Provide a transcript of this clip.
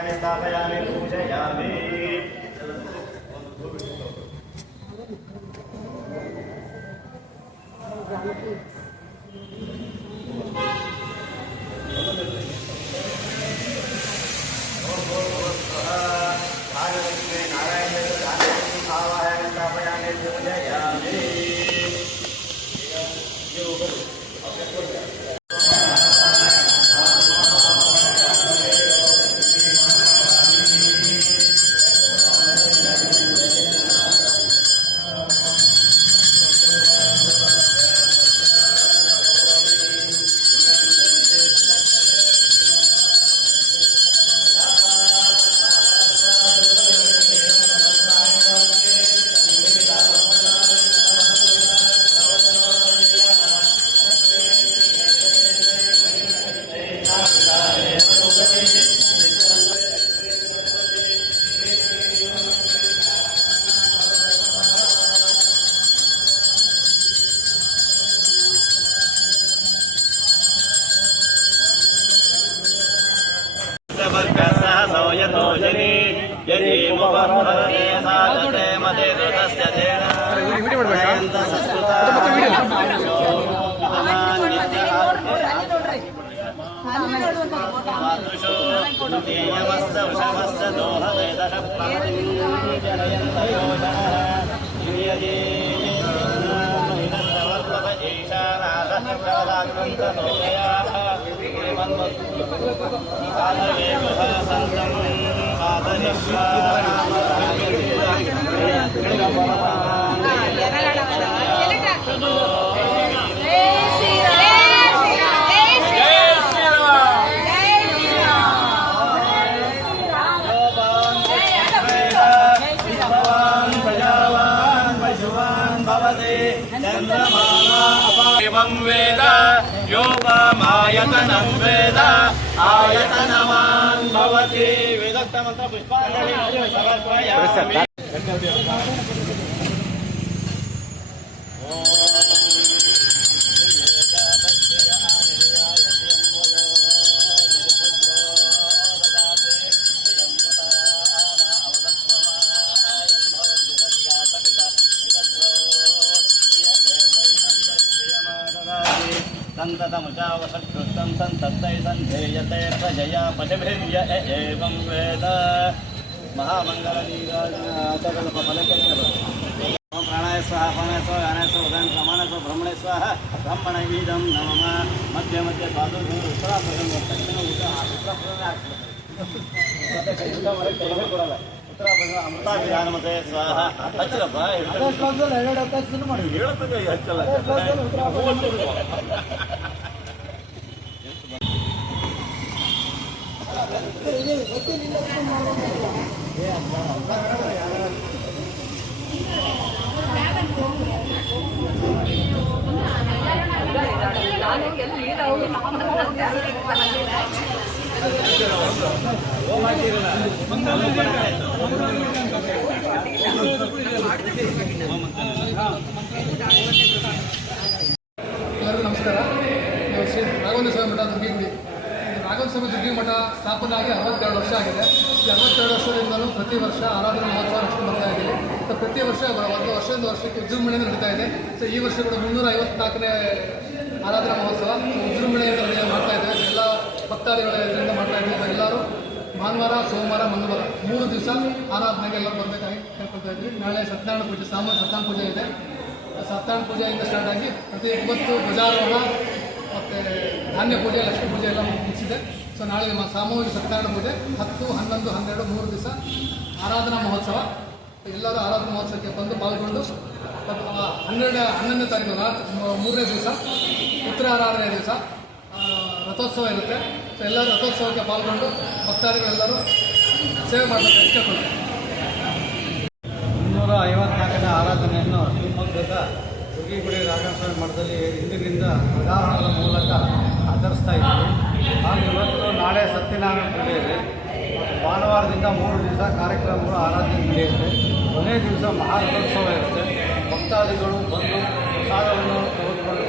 स्थापयामि स्थापयामि पूजयामि वेद योगमायतनं वेद आयतनवान् भवति वेदोक्तमन्त्र पुष्पाञ्जलिं समर्पयामि। संततमुचावसत्कृतं संतत्तै सन्धेयते प्रजया पशुभिर्य एवं वेद महामङ्गलनीराजकल्पफलकैकव प्राणाय स्वाहा अपानाय स्वाहा व्यानाय स्वाहा उदानाय स्वाहा समानाय स्वाहा ब्रह्मणे स्वाहा ब्रह्मणैदं नमः मध्य मध्य स्वादु उत्तराभ्रम तक्षण उत्तराभ्रम अमृताभिधानमते स्वाहा ಹಚ್ಚರಪ್ಪ ಹೇಳತಕ್ಕ ಹಚ್ಚಲ್ಲ ಎಲ್ಲರಿಗೂ ನಮಸ್ಕಾರ. ನಾವು ಶ್ರೀ ರಾಘವೇಂದ್ರ ಸ್ವಾಮಿ ಮಠ ದುರ್ಗಿಗುಡಿ. ರಾಘವೇಂದ್ರ ಸ್ವಾಮಿ ದುರ್ಗಿ ಮಠ ಸ್ಥಾಪನೆ ಆಗಿ 62 ವರ್ಷ ಆಗಿದೆ. ಈ 62 ವರ್ಷದಿಂದಲೂ ಪ್ರತಿ ವರ್ಷ ಆರಾಧನಾ ಮಹೋತ್ಸವ ನಡೆಸ್ಕೊಂಡು ಬರ್ತಾ ಇದ್ದೀವಿ. ಪ್ರತಿ ವರ್ಷ ಒಂದು ವರ್ಷದಿಂದ ವರ್ಷಕ್ಕೆ ವಿಜೃಂಭಣೆಯಿಂದ ನಡೀತಾ ಇದೆ. ಸೊ ಈ ವರ್ಷ ಕೂಡ 354ನೇ ಆರಾಧನಾ ಮಹೋತ್ಸವ ವಿಜೃಂಭಣೆಯಿಂದ ಮಾಡ್ತಾ ಇದ್ದೇವೆ. ಎಲ್ಲ ಭಕ್ತಾದಿಗಳ ಇದರಿಂದ ಮಾಡ್ತಾ ಇದ್ದೀವಿ. ಎಲ್ಲರೂ ಭಾನುವಾರ ಸೋಮವಾರ ಮಂಗಳವಾರ 3 ದಿವಸ ಆರಾಧನೆಗೆ ಎಲ್ಲರೂ ಬರಬೇಕಾಗಿ ಕೇಳ್ಕೊಳ್ತಾ ಇದ್ವಿ. ನಾಳೆ ಸತ್ಯನಾರಾಯಣ ಪೂಜೆ ಸತ್ಯನಾರಾಯಣ ಪೂಜೆ ಇದೆ. ಸತ್ಯನಾರಾಯಣ ಪೂಜೆಯಿಂದ ಸ್ಟಾರ್ಟ್ ಆಗಿ ಇವತ್ತು ಧ್ವಜಾರೋಹಣ ಮತ್ತು ಧಾನ್ಯ ಪೂಜೆ ಲಕ್ಷ್ಮೀ ಪೂಜೆ ಎಲ್ಲ ಮುಗಿಸಿದೆ. ಸೊ ನಾಳೆ ಸಾಮೂಹಿಕ ಸತ್ಯನಾರಾಯಣ ಪೂಜೆ 10, 11, 12 3 ದಿವಸ ಆರಾಧನಾ ಮಹೋತ್ಸವ. ಎಲ್ಲರೂ ಆರಾಧನಾ ಮಹೋತ್ಸವಕ್ಕೆ ಬಂದು ಪಾಲ್ಗೊಂಡು 11ನೇ ತಾರೀಕು 3ನೇ ದಿವಸ ಉತ್ತರ ಆರಾಧನೆ ದಿವಸ ರಥೋತ್ಸವ ಇರುತ್ತೆ. ಸೊ ಎಲ್ಲರೂ ರಥೋತ್ಸವಕ್ಕೆ ಪಾಲ್ಗೊಂಡು ಭಕ್ತಾದಿಗಳೆಲ್ಲರೂ ಸೇವೆ ಮಾಡಬೇಕು ಕೇಳ್ಕೊಳ್ತಾರೆ. 354ನೇ ಆರಾಧನೆಯನ್ನು ಶಿವಮೊಗ್ಗದ ದುರ್ಗಿಗುಡಿ ರಾಘವೇಂದ್ರ ಮಠದಲ್ಲಿ ಇಂದಿನಿಂದ ಧ್ವಜಾರೋಹಣದ ಮೂಲಕ ಆಚರಿಸ್ತಾ ಇದ್ದೀವಿ. ಹಾಗೂ ಇವತ್ತು ನಾಳೆ ಸತ್ಯನಾರಾಯಣ ಪೂಜೆ ಇದೆ. ಭಾನುವಾರದಿಂದ 3 ದಿವಸ ಕಾರ್ಯಕ್ರಮಗಳು ಆರಾಧನೆ ನಡೆಯುತ್ತೆ. ಕೊನೆಯ ದಿವಸ ಮಹಾರಥೋತ್ಸವ ಇರುತ್ತೆ. ಭಕ್ತಾದಿಗಳು ಬಂದು ಪ್ರಸಾದವನ್ನು ತೆಗೆದುಕೊಂಡು